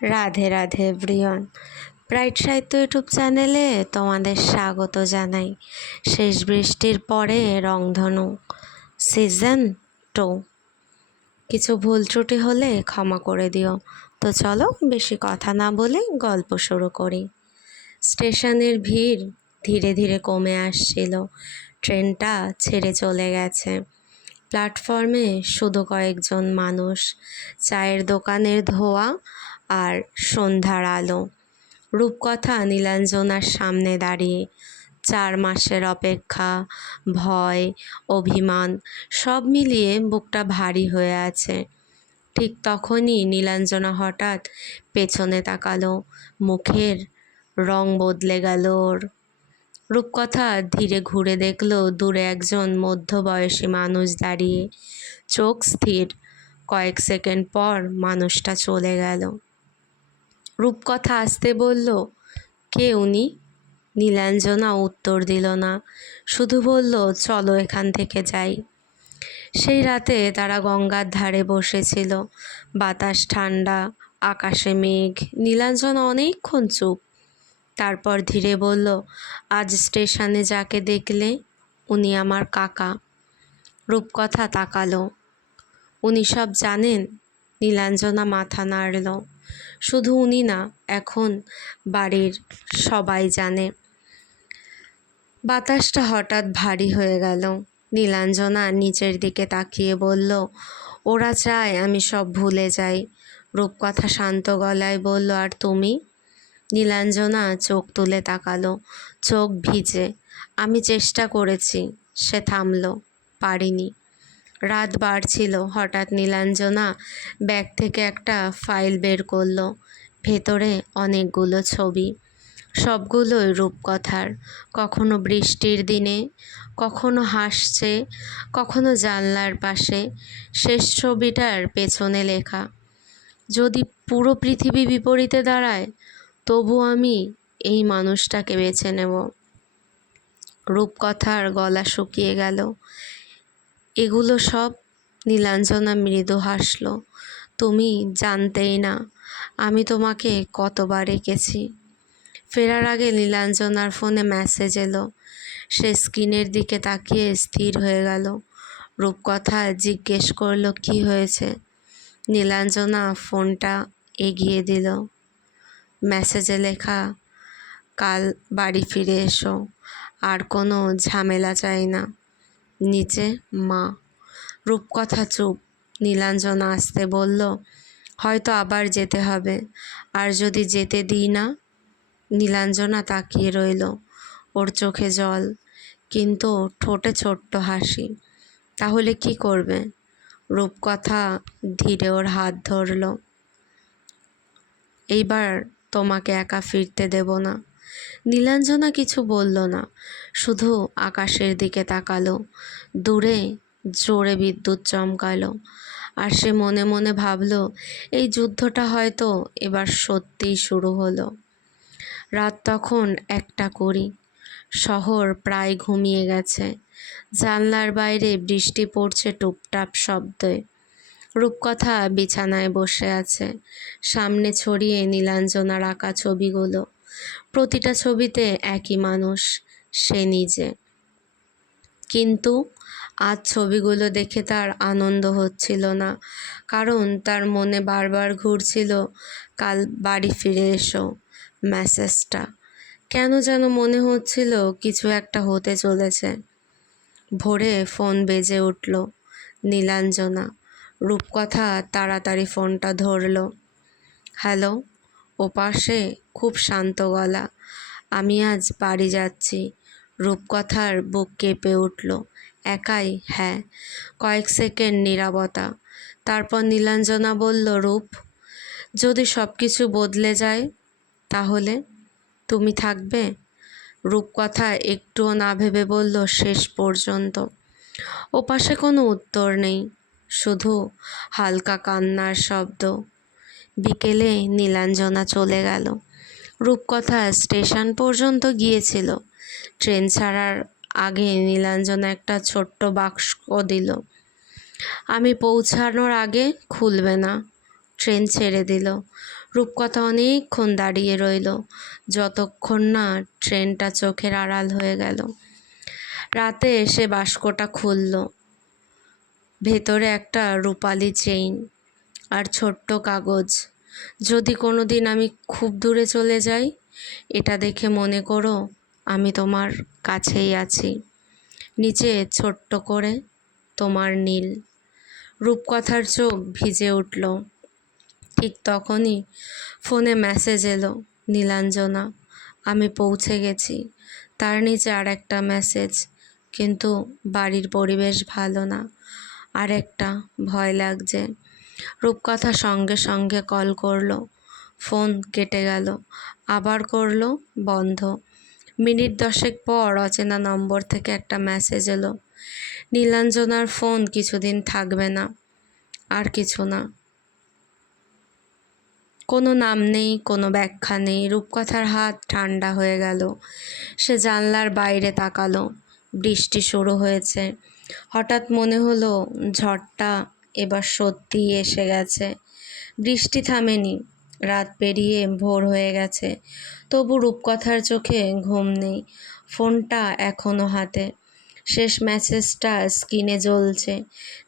Radhe Radhe everyone. Bright সাহিত্য YouTube চ্যানেলে তোমাদের স্বাগত জানাই। শেষ বৃষ্টির পরে রংধনু সিজন 2। কিছু ভুল ত্রুটি হলে ক্ষমা করে দিও। তো চলো বেশি কথা না বলে গল্প শুরু করি। স্টেশনের ভিড় ধীরে ধীরে কমে আসছিল। ট্রেনটা ছেড়ে চলে গেছে। প্ল্যাটফর্মে শুধু কয়েকজন মানুষ, চায়ের দোকানের ধোঁয়া আর সন্ধ্যার আলো। রূপকথা নীলাঞ্জনার সামনে দাঁড়িয়ে। 4 মাসের অপেক্ষা, ভয়, অভিমান সব মিলিয়ে বুকটা ভারী হয়ে আছে। ঠিক তখনই নীলাঞ্জনা হঠাৎ পেছনে তাকালো। মুখের রং বদলে গেল ওর। রূপকথা ধীরে ঘুরে দেখল দূরে একজন মধ্যবয়সী মানুষ দাঁড়িয়ে, চোখ স্থির। কয়েক সেকেন্ড পর মানুষটা চলে গেল। রূপকথা আসতে বলল, কে উনি? নীলাঞ্জনা উত্তর দিল না, শুধু বলল, চলো এখান থেকে যাই। সেই রাতে তারা গঙ্গার ধারে বসেছিল। বাতাস ঠান্ডা, আকাশে মেঘ। নীলাঞ্জনা অনেকক্ষণ চুপ। তারপর ধীরে বলল, আজ স্টেশনে যাকে দেখলে উনি আমার কাকা। রূপকথা তাকালো। উনি সব জানেন? নীলাঞ্জনা মাথা নাড়ল। শুধু উনি না, এখন বাড়ির সবাই জানে। বাতাসটা হঠাৎ ভারী হয়ে গেল। নীলাঞ্জনা নিচের দিকে তাকিয়ে বলল, ওরা চায় আমি সব ভুলে যাই। রূপকথা শান্ত গলায় বলল, আর তুমি? নীলাঞ্জনা চোখ তুলে তাকালো, চোখ ভিজে। আমি চেষ্টা করেছি। সে থামল, পারিনি। রাত বাড়ছিল। হঠাৎ নীলাঞ্জনা ব্যাগ থেকে একটা ফাইল বের করলো। ভেতরে অনেকগুলো ছবি, সবগুলোই রূপকথার। কখনো বৃষ্টির দিনে, কখনো হাসছে, কখনো জানলার পাশে। শেষ ছবিটার পেছনে লেখা, যদি পুরো পৃথিবী বিপরীতে দাঁড়ায় তবু আমি এই মানুষটাকে বেছে নেব। রূপকথার গলা শুকিয়ে গেল। এগুলো সব? নীলাঞ্জনা মৃদু হাসল। তুমি জানতেই না আমি তোমাকে কতবার এঁকেছি। ফেরার আগে নীলাঞ্জনার ফোনে মেসেজ এলো। সে স্ক্রিনের দিকে তাকিয়ে স্থির হয়ে গেল। রূপকথা জিজ্ঞেস করলো, কি হয়েছে? নীলাঞ্জনা ফোনটা এগিয়ে দিল। মেসেজে লেখা, কাল বাড়ি ফিরে এসো, আর কোনো ঝামেলা চাই না। নিচে মা। রূপকথা চুপ। নীলাঞ্জনা আসতে বলল, হয়তো আবার যেতে হবে। আর যদি যেতে দিই না? নীলাঞ্জনা তাকিয়ে রইল। ওর চোখে জল, কিন্তু ঠোঁটে ছোট্ট হাসি। তাহলে কি করবে? রূপকথা ধীরে ওর হাত ধরল। এইবার তোমাকে একা ফিরতে দেব না। নীলাঞ্জনা কিছু বলল না, শুধু আকাশের দিকে তাকালো। দূরে জোরে বিদ্যুৎ চমকালো। আর সে মনে মনে ভাবল, এই যুদ্ধটা হয়তো এবার সত্যিই শুরু হলো। রাত তখন 1:20। শহর প্রায় ঘুমিয়ে গেছে। জানলার বাইরে বৃষ্টি পড়ছে টুপটাপ শব্দে। রূপকথা বিছানায় বসে আছে। সামনে ছড়িয়ে নীলাঞ্জনার আঁকা ছবিগুলো। প্রতিটা ছবিতে একই মানুষ, সে নিজে। কিন্তু আজ ছবিগুলো দেখে তার আনন্দ হচ্ছিল না, কারণ তার মনে বারবার ঘুরছিল, কাল বাড়ি ফিরে এসো মেসেজটা। কেন যেন মনে হচ্ছিল কিছু একটা হতে চলেছে। ভোরে ফোন বেজে উঠল। নীলাঞ্জনা। রূপকথা তাড়াতাড়ি ফোনটা ধরল। হ্যালো। ওপাশে খুব শান্ত গলা, আমি আজ বাড়ি যাচ্ছি। রূপকথার বুক কেঁপে উঠল। একাই? হ্যাঁ। কয়েক সেকেন্ড নীরবতা। তারপর নীলাঞ্জনা বলল, রূপ, যদি সব কিছু বদলে যায় তাহলে তুমি থাকবে? রূপকথা একটুও না ভেবে বলল, শেষ পর্যন্ত। ওপাশে কোনো উত্তর নেই, শুধু হালকা কান্নার শব্দ। বিকেলে নীলাঞ্জনা চলে গেল। রূপকথা স্টেশন পর্যন্ত গিয়েছিল। ট্রেন ছাড়ার আগে নীলাঞ্জনা একটা ছোট্ট বাক্স দিল। আমি পৌঁছানোর আগে খুলবে না। ট্রেন ছেড়ে দিল। রূপকথা অনেকক্ষণ দাঁড়িয়ে রইল, যতক্ষণ না ট্রেনটা চোখের আড়াল হয়ে গেল। রাতে এসে বাস্কটা খুলল। ভেতরে একটা রূপালি চেইন আর ছোট্ট কাগজ। যদি কোনো দিন আমি খুব দূরে চলে যাই, এটা দেখে মনে করো আমি তোমার কাছেই আছি। নিচে ছোট্ট করে তোমার নীল। রূপকথার চোখ ভিজে উঠল। ঠিক তখনই ফোনে মেসেজ এলো, নীলাঞ্জনা, আমি পৌঁছে গেছি। তার নিচে আর একটা মেসেজ, কিন্তু বাড়ির পরিবেশ ভালো না, আর একটা ভয় লাগছে। রূপকথা সঙ্গে সঙ্গে কল করলো। ফোন কেটে গেল, আবার করলো, বন্ধ। মিনিট 10 পর অচেনা নম্বর থেকে একটা মেসেজ এলো, নীলাঞ্জনার ফোন কিছুদিন থাকবে না। আর কিছু না, কোনো নাম নেই, কোনো ব্যাখ্যা নেই। রূপকথার হাত ঠান্ডা হয়ে গেল। সে জানলার বাইরে তাকালো। বৃষ্টি শুরু হয়েছে। হঠাৎ মনে হলো ঝড়টা এবার সত্যিই এসে গেছে। বৃষ্টি থামেনি, রাত পেরিয়ে ভোর হয়ে গেছে, তবু রূপকথার চোখে ঘুম নেই। ফোনটা এখনো হাতে। শেষ মেসেজটা স্ক্রিনে জ্বলছে,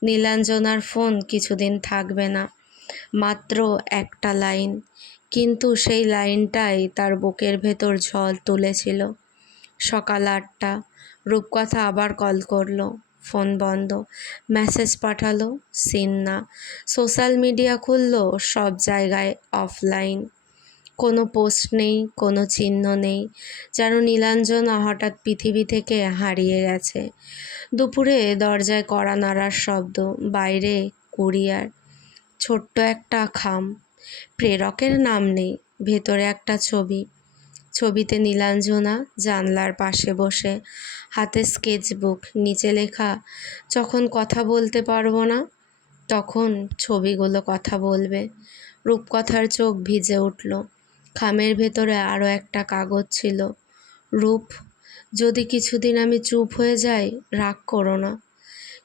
নীলাঞ্জনার ফোন কিছুদিন থাকবে না। মাত্র একটা লাইন, কিন্তু সেই লাইনটাই তার বুকের ভেতর ঝড় তুলেছিল। সকাল 8টা। রূপকথা আবার কল করলো, ফোন বন্ধ। মেসেজ পাঠালো, সিন না। সোশ্যাল মিডিয়া খুললো, সব জায়গায় অফলাইন। কোনো পোস্ট নেই, কোনো চিহ্ন নেই, যেন নীলাঞ্জনা হঠাৎ পৃথিবী থেকে হারিয়ে গেছে। দুপুরে দরজায় কড়া নাড়ার শব্দ, বাইরে কুরিয়ার। ছোট্ট একটা খাম, প্রেরকের নাম নেই, ভেতরে একটা ছবি। ছবিতে নীলাঞ্জনা জানলার পাশে বসে, হাতে স্কেচবুক, নিচে লেখা, যখন কথা বলতে পারবো না তখন ছবিগুলো কথা বলবে। রূপকথার চোখ ভিজে উঠল। খামের ভেতরে আরও একটা কাগজ ছিল। রূপ, যদি কিছুদিন আমি চুপ হয়ে যাই, রাগ করো না।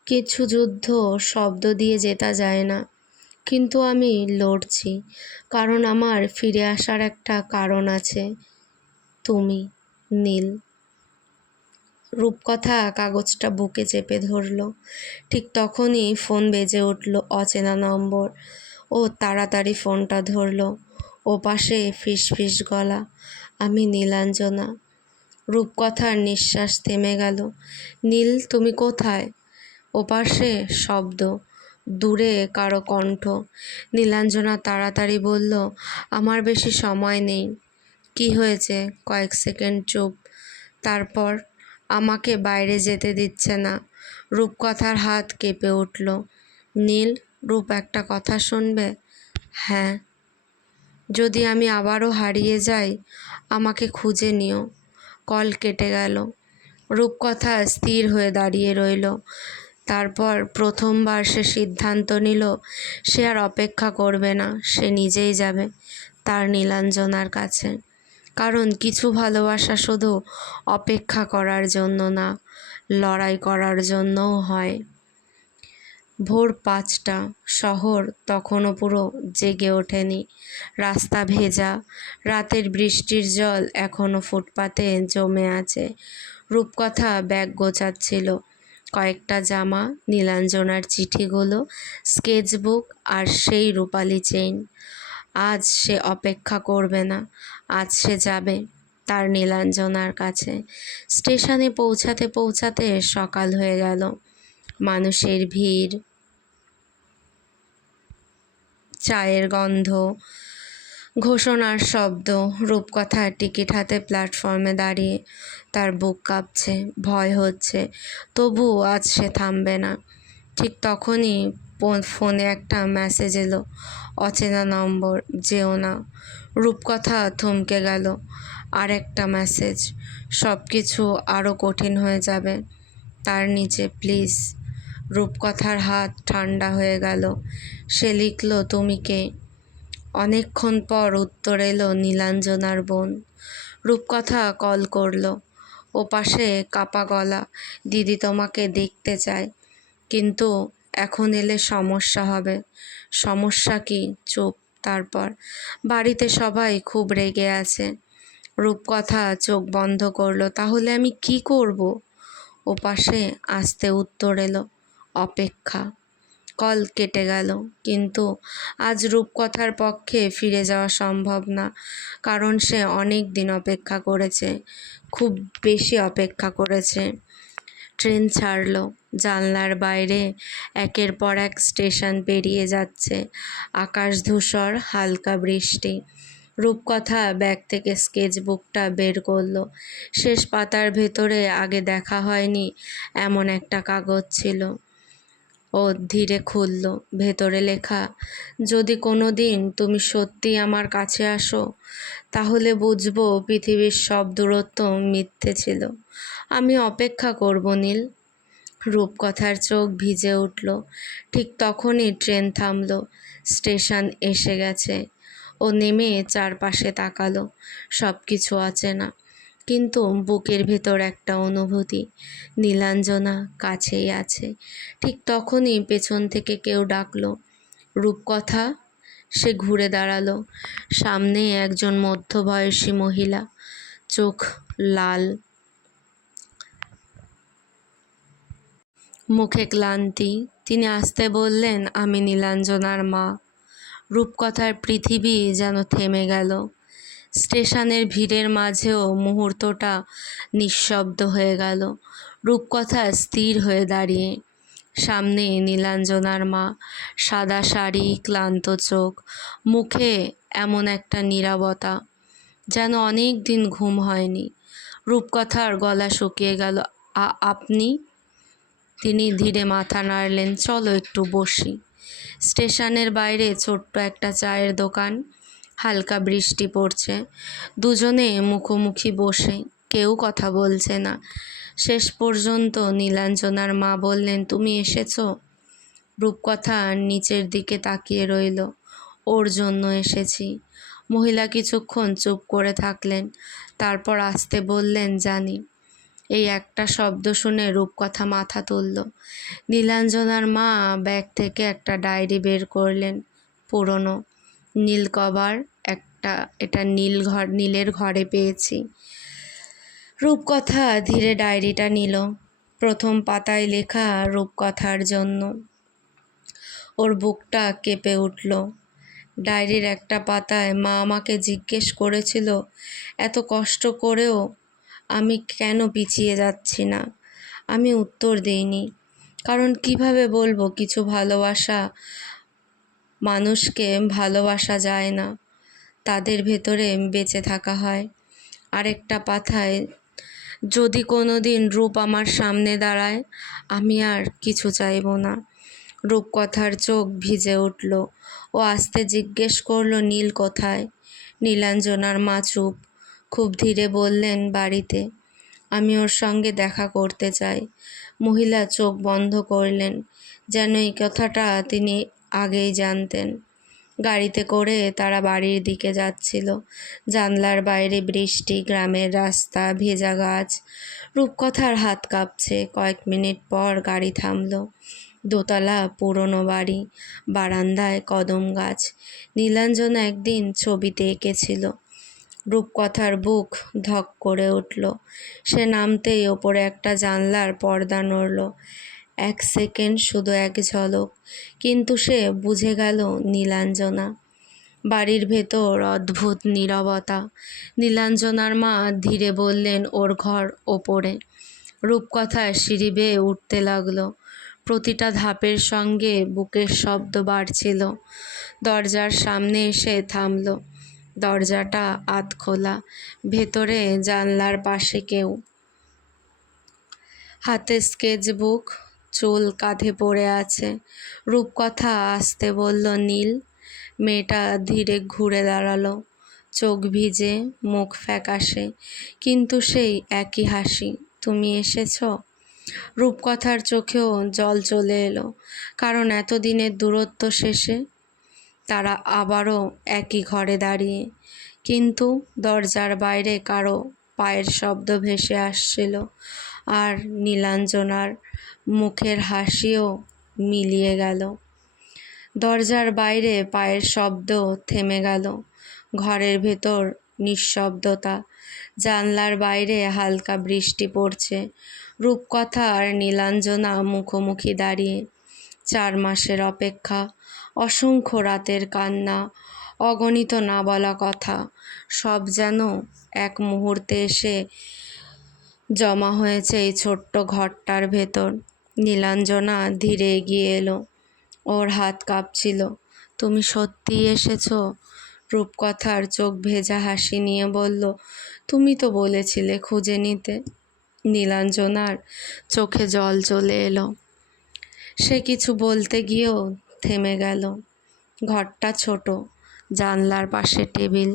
কিছু যুদ্ধ শব্দ দিয়ে জেতা যায় না, কিন্তু আমি লড়ছি, কারণ আমার ফিরে আসার একটা কারণ আছে। তুমি, নীল। রূপকথা কাগজটা বুকে চেপে ধরল। ঠিক তখনই ফোন বেজে উঠল, অচেনা নম্বর। ও তাড়াতাড়ি ফোনটা ধরল। ওপাশে ফিসফিস গলা, আমি নীলাঞ্জনা। রূপকথার নিঃশ্বাস থেমে গেল। নীল, তুমি কোথায়? ওপাশে শব্দ, দূরে কারো কণ্ঠ। নীলাঞ্জনা তাড়াতাড়ি বলল, আমার বেশি সময় নেই। কি হয়েছে? কয়েক সেকেন্ড চুপ। তারপর, আমাকে বাইরে যেতে দিচ্ছে না। রূপকথার হাত কেঁপে উঠল। নীল, রূপ একটা কথা শুনবে? হ্যাঁ। যদি আমি আবারও হারিয়ে যাই, আমাকে খুঁজে নিও। কল কেটে গেল। রূপকথা স্থির হয়ে দাঁড়িয়ে রইল। তারপর প্রথমবার সে সিদ্ধান্ত নিল, সে আর অপেক্ষা করবে না, সে নিজেই যাবে তার নীলাঞ্জনার কাছে। কারণ কিছু ভালোবাসা শুধু অপেক্ষা করার জন্য না, লড়াই করার জন্যও হয়। ভোর 5টা। শহর তখনও পুরো জেগে ওঠেনি। রাস্তা ভেজা, রাতের বৃষ্টির জল এখনও ফুটপাতে জমে আছে। রূপকথা ব্যাগ গোছাচ্ছিল, কয়েকটা জামা, নীলাঞ্জনার চিঠিগুলো, স্কেচবুক আর সেই রূপালি চেইন। আজ সে অপেক্ষা করবে না, আজ সে যাবে তার নীলাঞ্জনার কাছে। স্টেশনে পৌঁছাতে পৌঁছাতে সকাল হয়ে গেল। মানুষের ভিড়, চায়ের গন্ধ, ঘোষণার শব্দ। রূপকথার টিকিট হাতে প্ল্যাটফর্মে দাঁড়িয়ে, তার বুক কাঁপছে, ভয় হচ্ছে, তবুও আজ সে থামবে না। ঠিক তখনই ফোনে একটা মেসেজ এলো, অচেনা নম্বর, যেও না। রূপকথা থমকে গেল। আর একটা মেসেজ, সব কিছু আরও কঠিন হয়ে যাবে। তার নিচে, প্লিজ। রূপকথার হাত ঠান্ডা হয়ে গেল। সে লিখল, তুমি কে? অনেকক্ষণ পর উত্তর এলো, নীলাঞ্জনার বোন। রূপকথা কল করলো। ওপাশে কাপা গলা, দিদি তোমাকে দেখতে চায়, কিন্তু এখন এলে সমস্যা হবে। সমস্যা কি? চুপ, তারপর বাড়িতে সবাই খুব রেগে আছে। রূপকথা চোখ বন্ধ করলো। তাহলে আমি কি করব? ওপাশে আস্তে উত্তর এলো, অপেক্ষা। কল কেটে গেল। কিন্তু আজ রূপকথার পক্ষে ফিরে যাওয়া সম্ভব না, কারণ সে অনেক দিন অপেক্ষা করেছে, খুব বেশি অপেক্ষা করেছে। ট্রেন ছাড়লো। জানলার বাইরে একের পর এক স্টেশন পেরিয়ে যাচ্ছে। আকাশ ধূসর, হালকা বৃষ্টি। রূপকথা ব্যাগ থেকে স্কেচবুকটা বের করলো। শেষ পাতার ভেতরে আগে দেখা হয়নি এমন একটা কাগজ ছিল। ও ধীরে খুলল। ভেতরে লেখা, যদি কোনো দিন তুমি সত্যি আমার কাছে আসো, তাহলে বুঝবো পৃথিবীর সব দূরত্ব মিথ্যে ছিল। আমি অপেক্ষা করব নীল। রূপকথার চোখ ভিজে উঠল। ঠিক তখনই ট্রেন থামলো। স্টেশন এসে গেছে। ও নেমে চারপাশে তাকালো। সব কিছু অচেনা, কিন্তু বুকের ভেতর একটা অনুভূতি, নীলাঞ্জনা কাছেই আছে। ঠিক তখনই পেছন থেকে কেউ ডাকলো, রূপকথা। সে ঘুরে দাঁড়ালো। সামনে একজন মধ্যবয়সী মহিলা, চোখ লাল, মুখে ক্লান্তি। তিনি আস্তে বললেন, আমি নীলাঞ্জনার মা। রূপকথার পৃথিবী যেন থেমে গেল। স্টেশনের ভিড়ের মাঝেও মুহূর্তটা নিঃশব্দ হয়ে গেল। রূপকথা স্থির হয়ে দাঁড়িয়ে। সামনে নীলাঞ্জনার মা, সাদা শাড়ি, ক্লান্ত চোখ, মুখে এমন একটা নীরবতা, যেন অনেক দিন ঘুম হয়নি। রূপকথার গলা শুকিয়ে গেল। আপনি? তিনি ধীরে মাথা নাড়লেন। চলো একটু বসি। স্টেশনের বাইরে ছোট্ট একটা চায়ের দোকান। হালকা বৃষ্টি পড়ছে। দুজনে মুখোমুখি বসে, কেউ কথা বলছে না। শেষ পর্যন্ত নীলাঞ্জনার মা বললেন, তুমি এসেছো? রূপকথা নিচের দিকে তাকিয়ে রইল। ওর জন্য এসেছি। মহিলা কিছুক্ষণ চুপ করে থাকলেন, তারপর আস্তে বললেন, জানি। এই একটা শব্দ শুনে রূপকথা মাথা তুলল। নীলাঞ্জনার মা ব্যাগ থেকে একটা ডায়েরি বের করলেন, পুরনো, নীল কভার একটা। এটা নীলের ঘরে পেয়েছি। রূপকথা ধীরে ডায়েরিটা নিল। প্রথম পাতায় লেখা, রূপকথার জন্য। ওর বুকটা কেঁপে উঠল। ডায়েরির একটা পাতায় মা আমাকে জিজ্ঞেস করেছিল, এত কষ্ট করেও আমি কেন পিছিয়ে যাচ্ছি না। আমি উত্তর দিইনি, কারণ কিভাবে বলবো কিছু ভালোবাসা মানুষকে ভালোবাসা যায় না, তাদের ভেতরে বেঁচে থাকা হয়। আরেকটা পাতায়, যদি কোনো দিন রূপ আমার সামনে দাঁড়ায়, আমি আর কিছু চাইব না। রূপকথার চোখ ভিজে উঠল। ও আস্তে জিজ্ঞেস করলো, নীল কোথায়? নীলাঞ্জনার মা চুপ। খুব ধীরে বললেন, বাড়িতে। আমি ওর সঙ্গে দেখা করতে চাই। মহিলা চোখ বন্ধ করলেন, যেন এই কথাটা তিনি আগেই জানতেন। গাড়িতে করে তারা বাড়ির দিকে যাচ্ছিল। জানলার বাইরে বৃষ্টি, গ্রামের রাস্তা, ভেজা গাছ। রূপকথার হাত কাঁপছে। কয়েক মিনিট পর গাড়ি থামলো। দোতলা পুরনো বাড়ি, বারান্দায় কদম গাছ। নীলাঞ্জনা একদিন ছবিতে এঁকেছিল। রূপকথার বুক ধক করে উঠল। সে নামতেই ওপরে একটা জানলার পর্দা নড়ল। এক সেকেন্ড, শুধু এক ঝলক, কিন্তু সে বুঝে গেল নীলাঞ্জনা। বাড়ির ভেতর অদ্ভুত নীরবতা। নীলাঞ্জনার মা ধীরে বললেন, ওর ঘর ওপরে। রূপকথা সিঁড়ি বেয়ে উঠতে লাগলো। প্রতিটা ধাপের সঙ্গে বুকের শব্দ বাড়ছিল। দরজার সামনে এসে থামল। দরজাটা আধ খোলা। ভেতরে জানলার পাশে কেউ, হাতে স্কেচবুক, চুল কাঁধে পড়ে আছে। রূপকথা আস্তে বলল, নীল। মেয়েটা ধীরে ঘুরে দাঁড়ালো। চোখ ভিজে, মুখ ফ্যাকাশে, কিন্তু সেই একই হাসি। তুমি এসেছ? রূপকথার চোখেও জল চলে এলো, কারণ এতদিনের দূরত্ব শেষে তারা আবারও একই ঘরে দাঁড়িয়ে। কিন্তু দরজার বাইরে কারো পায়ের শব্দ ভেসে আসছিল, আর নীলাঞ্জনার মুখের হাসিও মিলিয়ে গেল। দরজার বাইরে পায়ের শব্দ থেমে গেল। ঘরের ভেতর নিঃশব্দতা। জানলার বাইরে হালকা বৃষ্টি পড়ছে। রূপকথা আর নীলাঞ্জনা মুখোমুখি দাঁড়িয়ে। 4 মাসের অপেক্ষা, অসংখ্য রাতের কান্না, অগণিত না বলা কথা, সব যেন এক মুহূর্তে এসে জমা হয়েছে এই ছোট্ট ঘরটার ভেতর। নীলাঞ্জনা ধীরে এগিয়ে এলো। ওর হাত কাঁপছিল। তুমি সত্যিই এসেছো? রূপকথার চোখ ভেজা হাসি নিয়ে বলল, তুমি তো বলেছিলে খুঁজে নিতে। নীলাঞ্জনার চোখে জল চলে এলো। সে কিছু বলতে গিয়েও থেমে গেল। ঘরটা ছোট, জানলার পাশে টেবিল,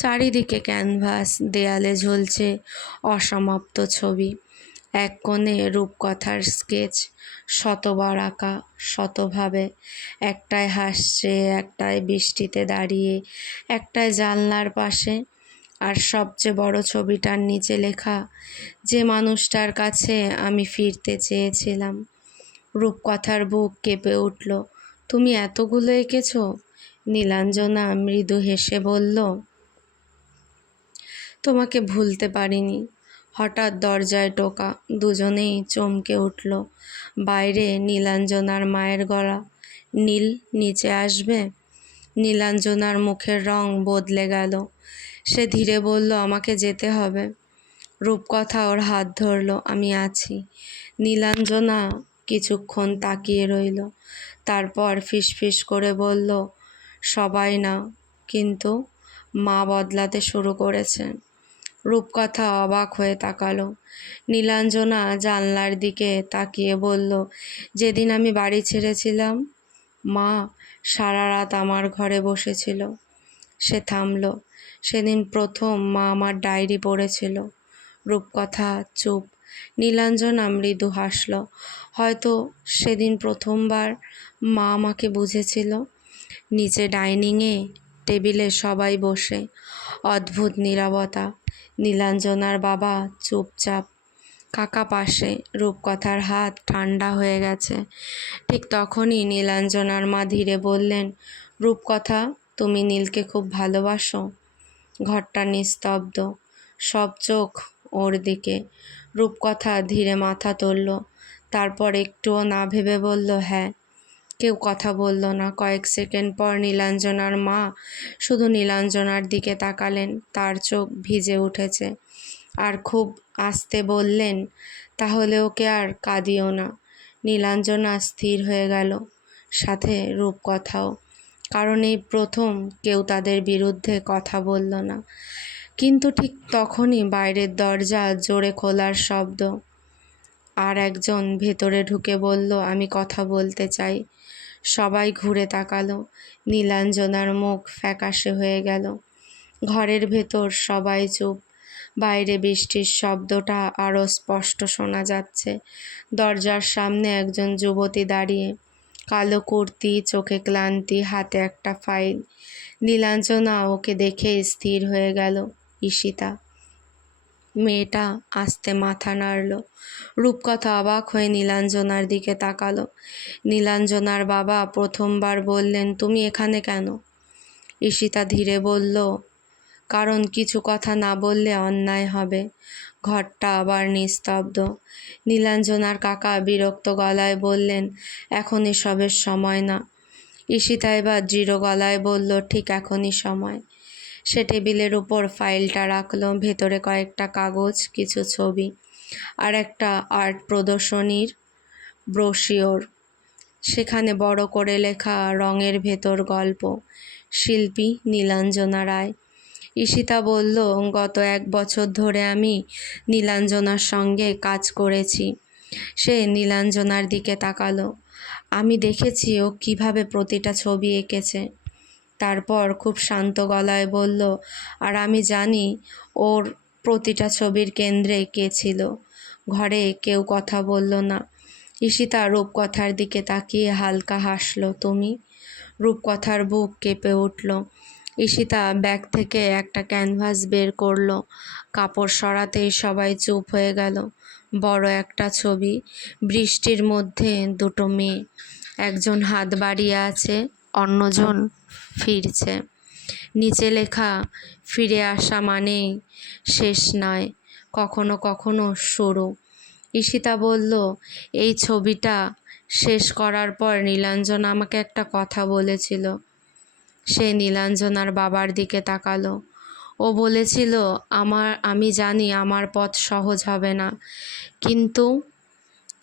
চারিদিকে ক্যানভাস, দেয়ালে ঝুলছে অসমাপ্ত ছবি। এক কোণে রূপকথার স্কেচ, শতবার আঁকা, শতভাবে। একটায় হাসছে, একটায় বৃষ্টিতে দাঁড়িয়ে, একটায় জানলার পাশে। আর সবচেয়ে বড় ছবিটার নিচে লেখা, যে মানুষটার কাছে আমি ফিরতে চেয়েছিলাম। রূপকথার বুক কেঁপে উঠল। তুমি এতগুলো এঁকেছো? নীলাঞ্জনা মৃদু হেসে বলল, তোমাকে ভুলতে পারিনি। হঠাৎ দরজায় টোকা। দুজনেই চমকে উঠল। বাইরে নীলাঞ্জনার মায়ের গলা। নীল, নিচে আসবে? নীলাঞ্জনার মুখের রং বদলে গেল। সে ধীরে বলল, আমাকে যেতে হবে। রূপকথা ওর হাত ধরল। আমি আছি। নীলাঞ্জনা কিছুক্ষণ তাকিয়ে রইল। তারপর ফিসফিস করে বলল, সবাই না, কিন্তু মা বদলাতে শুরু করেছে। রূপকথা অবাক হয়ে তাকালো। নীলাঞ্জনা জানলার দিকে তাকিয়ে বলল, যেদিন আমি বাড়ি ছেড়েছিলাম, মা সারা রাত আমার ঘরে বসেছিল। সে থামল। সেদিন প্রথম মা আমার ডায়েরি পড়েছিল। রূপকথা চুপ। নীলাঞ্জনা মৃদু হাসল। হয়তো সেদিন প্রথমবার মা আমাকে বুঝেছিল। নিচে ডাইনিংয়ে টেবিলে সবাই বসে। অদ্ভুত নীরবতা। নীলাঞ্জনার বাবা চুপচাপ, কাকা পাশে। রূপকথার হাত ঠান্ডা হয়ে গেছে। ঠিক তখনই নীলাঞ্জনার মা ধীরে বললেন, রূপকথা, তুমি নীলকে খুব ভালোবাসো? ঘরটা নিস্তব্ধ। সব চোখ ওর দিকে। রূপকথা ধীরে মাথা তুলল। তারপর একটুও না ভেবে বলল, হ্যাঁ। কেউ কথা বলল না। কয়েক সেকেন্ড পর নীলাঞ্জনার মা শুধু নীলাঞ্জনার দিকে তাকালেন। তার চোখ ভিজে উঠেছে। আর খুব আস্তে বললেন, তাহলে ওকে আর কাঁদিও না। নীলাঞ্জনা স্থির হয়ে গেল, সাথে রূপকথাও। কারণ এই প্রথম কেউ তাদের বিরুদ্ধে কথা বলল না। কিন্তু ঠিক তখনই বাইরের দরজা জোরে খোলার শব্দ। আর একজন ভেতরে ঢুকে বলল, আমি কথা বলতে চাই। সবাই ঘুরে তাকালো। নীলাঞ্জনার মুখ ফ্যাকাশে হয়ে গেল। ঘরের ভেতর সবাই চুপ। বাইরে বৃষ্টির শব্দটা আরও স্পষ্ট শোনা যাচ্ছে। দরজার সামনে একজন যুবতী দাঁড়িয়ে, কালো কুর্তি, চোখে ক্লান্তি, হাতে একটা ফাইল। নীলাঞ্জনা ওকে দেখে স্থির হয়ে গেল। ঈশিতা। মেয়েটা আস্তে মাথা নাড়ল। রূপকথা অবাক হয়ে নীলাঞ্জনার দিকে তাকালো। নীলাঞ্জনার বাবা প্রথমবার বললেন, তুমি এখানে কেন? ঈশিতা ধীরে বলল, কারণ কিছু কথা না বললে অন্যায় হবে। ঘরটা আবার নিস্তব্ধ। নীলাঞ্জনার কাকা বিরক্ত গলায় বললেন, এখন এসবের সময় না। ঈশিতা এবার দৃঢ় গলায় বলল, ঠিক এখনই সময়। সে টেবিলের উপর ফাইলটা রাখলো। ভেতরে কয়েকটা কাগজ, কিছু ছবি, আর একটা আর্ট প্রদর্শনীর ব্রোশিওর। সেখানে বড় করে লেখা, রঙের ভেতর গল্প, শিল্পী নীলাঞ্জনা রায়। ঈশিতা বলল, গত 1 বছর ধরে আমি নীলাঞ্জনার সঙ্গে কাজ করেছি। সে নীলাঞ্জনার দিকে তাকালো। আমি দেখেছি ও কিভাবে প্রতিটা ছবি এঁকেছে। তারপর খুব শান্ত গলায় বলল, আর আমি জানি ওর প্রতিটা ছবির কেন্দ্রে কে ছিল। ঘরে কেউ কথা বলল না। ঈশিতা রূপকথার দিকে তাকিয়ে হালকা হাসল। তুমি? রূপকথার বুক কেঁপে উঠল। ঈশিতা ব্যাগ থেকে একটা ক্যানভাস বের করলো। কাপড় সরাতেই সবাই চুপ হয়ে গেল। বড় একটা ছবি, বৃষ্টির মধ্যে 2টো মেয়ে, একজন হাত বাড়িয়ে আছে, অন্যজন ফিরছে। নিচে লেখা, ফিরে আসা মানেই শেষ নয়, কখনো কখনো শুরু। ঈশিতা বলল, এই ছবিটা শেষ করার পর নীলাঞ্জনা আমাকে একটা কথা বলেছিল। সে নীলাঞ্জনার বাবার দিকে তাকালো। ও বলেছিল, আমি জানি আমার পথ সহজ হবে না, কিন্তু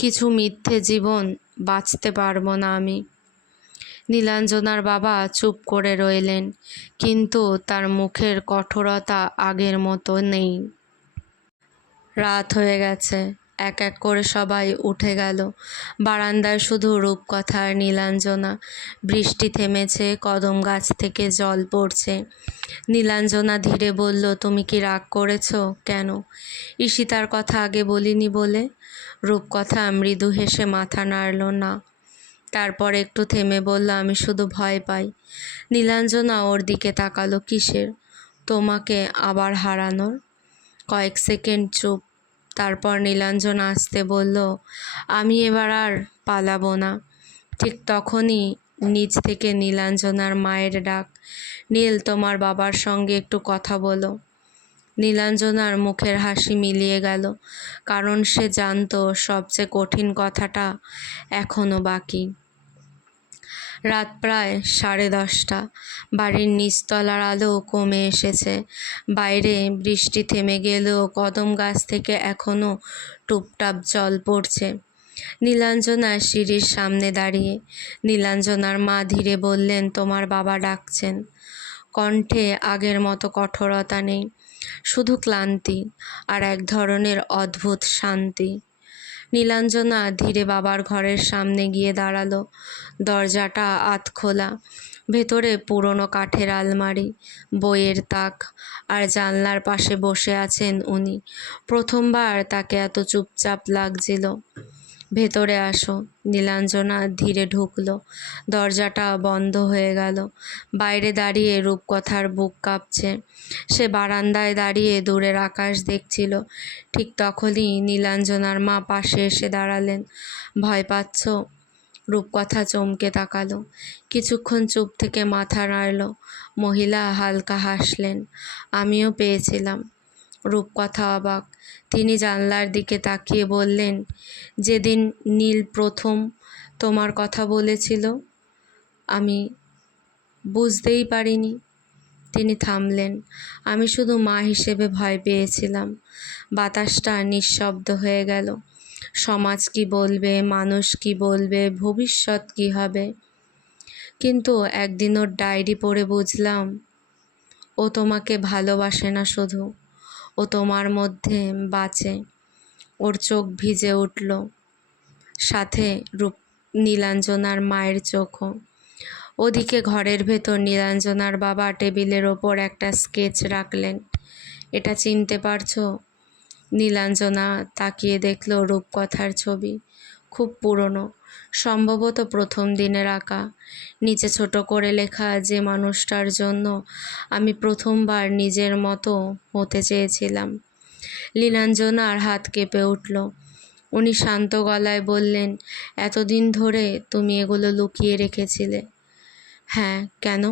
কিছু মিথ্যে জীবন বাঁচতে পারবো না আমি। নীলাঞ্জনার বাবা চুপ করে রইলেন, কিন্তু তার মুখের কঠোরতা আগের মতো নেই। রাত হয়ে গেছে। এক এক করে সবাই উঠে গেল। বারান্দায় শুধু রূপকথা আর নীলাঞ্জনা। বৃষ্টি থেমেছে, কদম গাছ থেকে জল পড়ছে। নীলাঞ্জনা ধীরে বলল, তুমি কি রাগ করেছো? কেন? ঈশিতার কথা আগে বলিনি বলে। রূপকথা মৃদু হেসে মাথা নাড়ল না। তারপর একটু থেমে বলল, আমি শুধু ভয় পাই। নীলাঞ্জনা ওর দিকে তাকালো। কিসের? তোমাকে আবার হারানোর। কয়েক সেকেন্ড চুপ। তারপর নীলাঞ্জনা আস্তে বলল, আমি এবার আর পালাবো না। ঠিক তখনই নিচ থেকে নীলাঞ্জনার মায়ের ডাক, নীল, তোমার বাবার সঙ্গে একটু কথা বলো। নীলাঞ্জনার মুখের হাসি মিলিয়ে গেল, কারণ সে জানতো সবচেয়ে কঠিন কথাটা এখনো বাকি। রাত প্রায় 10:30। বাড়ির নিচতলার আলো কমে এসেছে। বাইরে বৃষ্টি থেমে গেলেও কদম গাছ থেকে এখনো টুপটাপ জল পড়ছে। নীলাঞ্জনা সিঁড়ির সামনে দাঁড়িয়ে। নীলাঞ্জনার মা ধীরে বললেন, তোমার বাবা ডাকছেন। কণ্ঠে আগের মতো কঠোরতা নেই, শুধু ক্লান্তি আর এক ধরনের অদ্ভুত শান্তি। নীলাঞ্জনা ধীরে বাবার ঘরের সামনে গিয়ে দাঁড়ালো। দরজাটা আধখোলা। ভেতরে পুরনো কাঠের আলমারি, বইয়ের তাক, আর জানলার পাশে বসে আছেন উনি। প্রথমবার তাকে এত চুপচাপ লাগছিল। ভেতরে আসো। নীলাঞ্জনা ধীরে ঢুকলো। দরজাটা বন্ধ হয়ে গেল। বাইরে দাঁড়িয়ে রূপকথার বুক কাঁপছে। সে বারান্দায় দাঁড়িয়ে দূরের আকাশ দেখছিল। ঠিক তখনই নীলাঞ্জনার মা পাশে এসে দাঁড়ালেন। ভয় পাচ্ছ? রূপকথা চমকে তাকালো। কিছুক্ষণ চুপ থেকে মাথা নাড়ল। মহিলা হালকা হাসলেন। আমিও পেয়েছিলাম। রূপকথা অবাক। তিনি জানলার দিকে তাকিয়ে বললেন, যেদিন নীল প্রথম তোমার কথা বলেছিল, আমি বুঝতেই পারিনি। তিনি থামলেন। আমি শুধু মা হিসেবে ভয় পেয়েছিলাম। বাতাসটা নিঃশব্দ হয়ে গেল। সমাজ কি বলবে, মানুষ কি বলবে, ভবিষ্যৎ কি হবে। কিন্তু একদিন ওর ডায়েরি পড়ে বুঝলাম, ও তোমাকে ভালোবাসে না শুধু, ও তোমার মধ্যে বাঁচে। ওর চোখ ভিজে উঠল, সাথে নীলাঞ্জনার মায়ের চোখও। ওদিকে ঘরের ভেতর নীলাঞ্জনার বাবা টেবিলের ওপর একটা স্কেচ রাখলেন। এটা চিনতে পারছো? নীলাঞ্জনা তাকিয়ে দেখল রূপকথার ছবি। খুব পুরনো, সম্ভবত প্রথম দিনের আঁকা। নিচে ছোট করে লেখা, যে মানুষটার জন্য আমি প্রথমবার নিজের মতো হতে চেয়েছিলাম। নীলাঞ্জনার হাত কেঁপে উঠল। উনি শান্ত গলায় বললেন, এতদিন ধরে তুমি এগুলো লুকিয়ে রেখেছিলে? হ্যাঁ। কেন?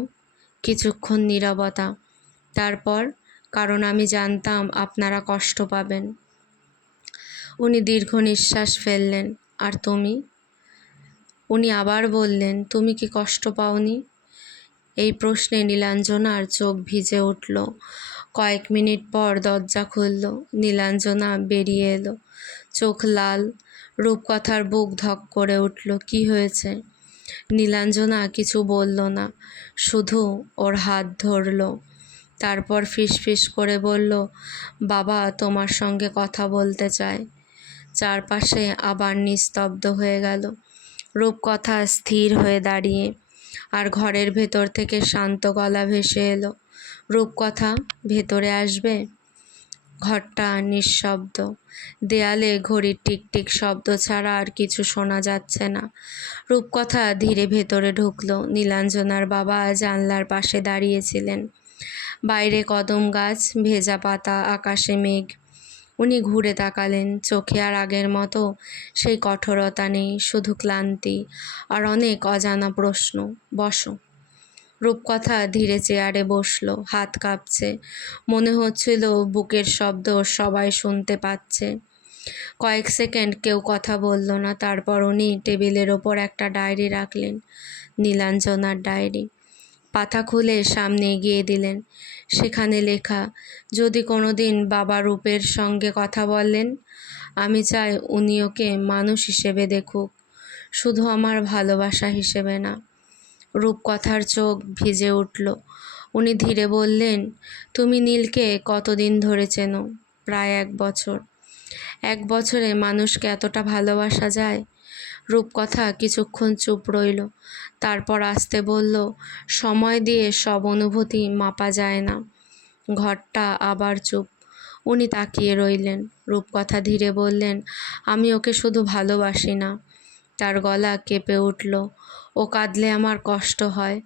কিছুক্ষণ নীরবতা। তারপর, কারণ আমি জানতাম আপনারা কষ্ট পাবেন। উনি দীর্ঘ নিঃশ্বাস ফেললেন। আর তুমি? উনি আবার বললেন, তুমি কি কষ্ট পাওনি? এই প্রশ্নে নীলাঞ্জনার চোখ ভিজে উঠল। কয়েক মিনিট পর দরজা খুলল। নীলাঞ্জনা বেরিয়ে এলো, চোখ লাল। রূপকথার বুক ধক করে উঠল। কি হয়েছে? নীলাঞ্জনা কিছু বলল না, শুধু ওর হাত ধরল। তারপর ফিসফিস করে বলল, বাবা তোমার সঙ্গে কথা বলতে চায়। চারপাশে আবার নিস্তব্ধ হয়ে গেল। রূপকথা স্থির হয়ে দাঁড়িয়ে, আর ঘরের ভেতর থেকে শান্ত গলা ভেসে এলো, রূপকথা, ভেতরে আসবে? ঘরটা নিঃশব্দ। দেয়ালে ঘড়ির টিকটিক শব্দ ছাড়া আর কিছু শোনা যাচ্ছে না। রূপকথা ধীরে ভেতরে ঢুকলো। নীলাঞ্জনার বাবা জানলার পাশে দাঁড়িয়েছিলেন। বাইরে কদম গাছ, ভেজা পাতা, আকাশে মেঘ। উনি ঘুরে তাকালেন। চোখে আর আগের মতো সেই কঠোরতা নেই, শুধু ক্লান্তি আর অনেক অজানা প্রশ্ন। বসো। রূপকথা ধীরে চেয়ারে বসলো, হাত কাঁপছে, মনে হচ্ছিল বুকের শব্দ সবাই শুনতে পাচ্ছে। কয়েক সেকেন্ড কেউ কথা বলল না, তারপর উনি টেবিলের ওপর একটা ডায়েরি রাখলেন, নীলাঞ্জনার ডায়েরি। পাতা খুলে সামনে এগিয়ে দিলেন। সেখানে লেখা, যদি কোনো দিন বাবা রূপের সঙ্গে কথা বলেন, আমি চাই উনি ওকে মানুষ হিসেবে দেখুক, শুধু আমার ভালোবাসা হিসেবে না। রূপকথার চোখ ভিজে উঠল। উনি ধীরে বললেন, তুমি নীলকে কতদিন ধরে চেনো? প্রায় 1 বছর। 1 বছরে মানুষকে এতটা ভালোবাসা যায়? রূপকথা কিছুক্ষণ চুপ রইল, তারপর আস্তে বলল, সময় দিয়ে সব অনুভূতি মাপা যায় না। ঘরটা আবার চুপ। উনি তাকিয়ে রইলেন। রূপকথা ধীরে বললেন, আমি ওকে শুধু ভালোবাসি না। তার গলা কেঁপে উঠল। ও কাঁদলে আমার কষ্ট হয়,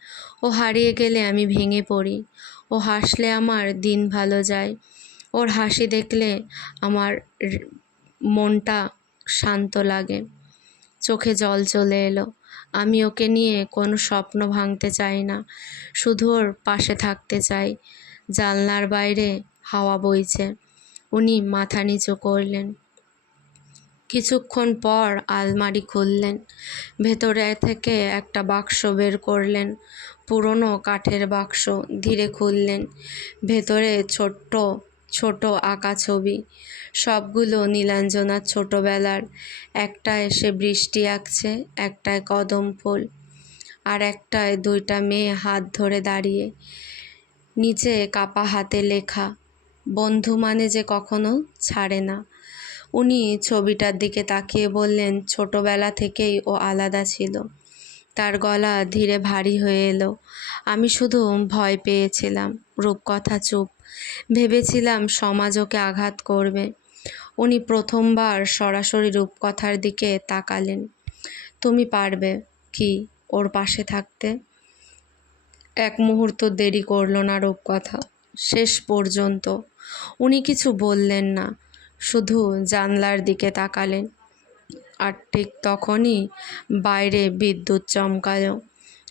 ও হারিয়ে গেলে আমি ভেঙে পড়ি, ও হাসলে আমার দিন ভালো যায়, ওর হাসি দেখলে আমার মনটা শান্ত লাগে। চোখে জল চলে এলো। আমি ওকে নিয়ে কোনো স্বপ্ন ভাঙতে চাই না, শুধু ওর পাশে থাকতে চাই। জানলার বাইরে হাওয়া বইছে। উনি মাথা নিচু করলেন। কিছুক্ষণ পর আলমারি খুললেন। ভেতরে থেকে একটা বাক্স বের করলেন, পুরনো কাঠের বাক্স। ধীরে খুললেন। ভেতরে ছোট্ট ছোট আঁকা ছবি, সবগুলো নীলাঞ্জনার ছোটবেলার। একটায় সে বৃষ্টি আঁকছে, একটায় কদম ফুল, আর একটায় 2টা মেয়ে হাত ধরে দাঁড়িয়ে। নিচে কাপা হাতে লেখা, বন্ধু মানে যে কখনো ছাড়ে না। উনি ছবিটার দিকে তাকিয়ে বললেন, ছোটবেলা থেকেই ও আলাদা ছিল। তার গলা ধীরে ভারী হয়ে এলো। আমি শুধু ভয় পেয়েছিলাম। রূপকথা চুপ। ভেবেছিলাম সমাজ ওকে আঘাত করবে। উনি প্রথমবার সরাসরি রূপকথার দিকে তাকালেন। তুমি পারবে কি ওর পাশে থাকতে? এক মুহূর্ত দেরি করল না রূপকথা। শেষ পর্যন্ত উনি কিছু বললেন না, শুধু জানলার দিকে তাকালেন। আর ঠিক তখনই বাইরে বিদ্যুৎ চমকালো।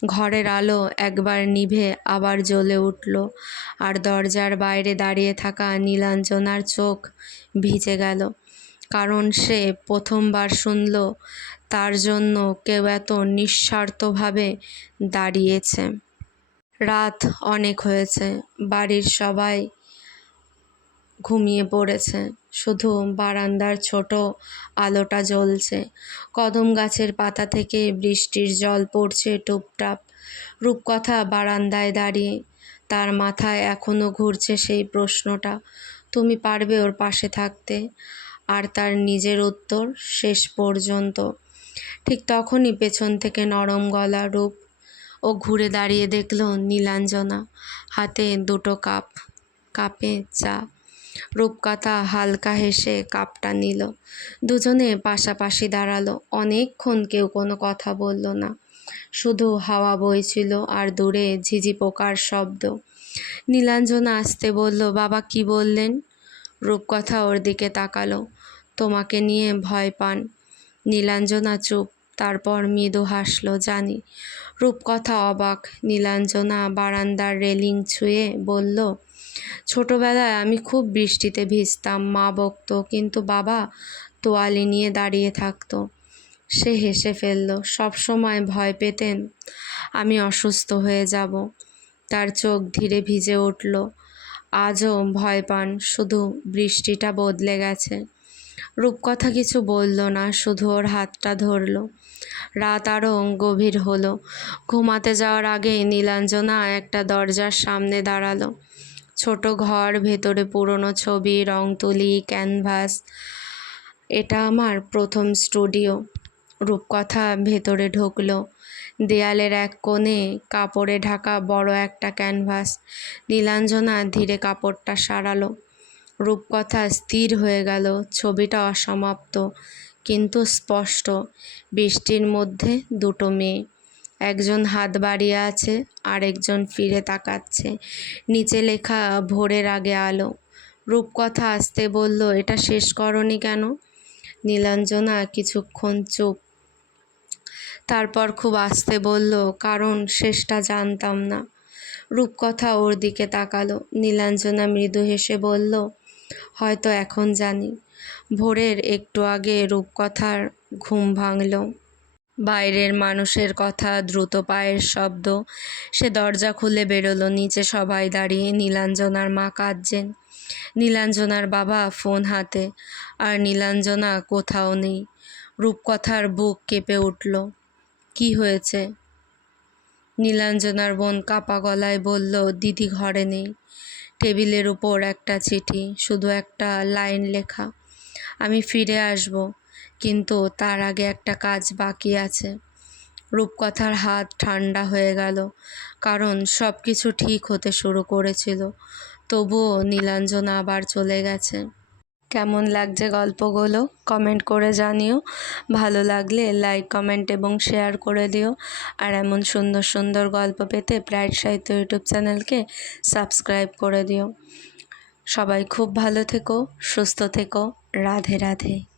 ঘরের আলো একবার নিভে আবার জ্বলে উঠল, আর দরজার বাইরে দাঁড়িয়ে থাকা নীলাঞ্জনার চোখ ভিজে গেল, কারণ সে প্রথমবার শুনল তার জন্য কেউ এত নিঃস্বার্থভাবে দাঁড়িয়েছে। রাত অনেক হয়েছে। বাড়ির সবাই ঘুমিয়ে পড়েছে। শুধু বারান্দার ছোট আলোটা জ্বলছে। কদম গাছের পাতা থেকে বৃষ্টির জল পড়ছে টুপটাপ। রূপকথা বারান্দায় দাঁড়িয়ে। তার মাথায় এখনো ঘুরছে সেই প্রশ্নটা, তুমি পারবে ওর পাশে থাকতে? আর তার নিজের উত্তর, শেষ পর্যন্ত। ঠিক তখনই পেছন থেকে নরম গলা রূপ। ও ঘুরে দাঁড়িয়ে দেখল নীলাঞ্জনা, হাতে 2টো কাপ, কাপে চা। রূপকথা হালকা হেসে কাপটা নিল। দুজনে পাশাপাশি দাঁড়ালো। অনেকক্ষণ কেউ কোনো কথা বলল না, শুধু হাওয়া বইছিল আর দূরে ঝিঝি পোকার শব্দ। নীলাঞ্জনা আস্তে বলল, বাবা কি বললেন? রূপকথা ওর দিকে তাকালো। তোমাকে নিয়ে ভয় পান। নীলাঞ্জনা চুপ, তারপর মৃদু হাসল, জানি। রূপকথা অবাক। নীলাঞ্জনা বারান্দার রেলিং ছুঁয়ে বলল, ছোটবেলায় আমি খুব বৃষ্টিতে ভিজতাম, মা বকতো, কিন্তু বাবা তোয়ালে নিয়ে দাঁড়িয়ে থাকতো। সে হেসে ফেলল। সব সময় ভয় পেতেন আমি অসুস্থ হয়ে যাব। তার চোখ ধীরে ভিজে উঠল। আজও ভয় পান, শুধু বৃষ্টিটা বদলে গেছে। রূপকথা কিছু বলল না, শুধু ওর হাতটা ধরল। রাত আরও গভীর হলো। ঘুমাতে যাওয়ার আগে নীলাঞ্জনা একটা দরজার সামনে দাঁড়ালো। ছোট ঘর, ভেতরে পুরনো ছবি, রং তুলি, ক্যানভাস। এটা আমার প্রথম স্টুডিও। রূপকথা ভেতরে ঢুকলো। দেয়ালের এক কোণে কাপড়ে ঢাকা বড় একটা ক্যানভাস। নীলাঞ্জনা ধীরে কাপড়টা সারালো। রূপকথা স্থির হয়ে গেল। ছবিটা অসমাপ্ত কিন্তু স্পষ্ট। বৃষ্টির মধ্যে 2টো মেয়ে, একজন হাত বাড়িয়ে আছে, আরেকজন ফিরে তাকাচ্ছে। নিচে লেখা, ভোরের আগে আলো। রূপকথা আস্তে বলল, এটা শেষ করনি কেন? নীলাঞ্জনা কিছুক্ষণ চুপ, তারপর খুব আস্তে বলল, কারণ শেষটা জানতাম না। রূপকথা ওর দিকে তাকালো। নীলাঞ্জনা মৃদু হেসে বলল, হয়তো এখন জানি। ভোরের একটু আগে রূপকথার ঘুম ভাঙল। বাইরের মানুষের কথা, দ্রুত পায়ের শব্দ। সে দরজা খুলে বেরোলো। নিচে সবাই দাঁড়িয়ে। নীলাঞ্জনার মা কাঁদছেন, নীলাঞ্জনার বাবা ফোন হাতে, আর নীলাঞ্জনা কোথাও নেই। রূপকথার বুক কেঁপে উঠল। কি হয়েছে? নীলাঞ্জনার বোন কাপা গলায় বলল, দিদি ঘরে নেই। টেবিলের উপর একটা চিঠি, শুধু একটা লাইন লেখা, আমি ফিরে আসব, কিন্তু তার আগে একটা কাজ বাকি আছে। রূপকথার হাত ঠান্ডা হয়ে গেল, কারণ সব কিছু ঠিক হতে শুরু করেছিল। তবুও নীলাঞ্জনা আবার চলে গেছে। কেমন লাগছে গল্পগুলো কমেন্ট করে জানিও। ভালো লাগলে লাইক, কমেন্ট এবং শেয়ার করে দিও। আর এমন সুন্দর সুন্দর গল্প পেতে ব্রাইট সাহিত্য ইউটিউব চ্যানেলকে সাবস্ক্রাইব করে দিও। সবাই খুব ভালো থেকো, সুস্থ থেকো। রাধে রাধে।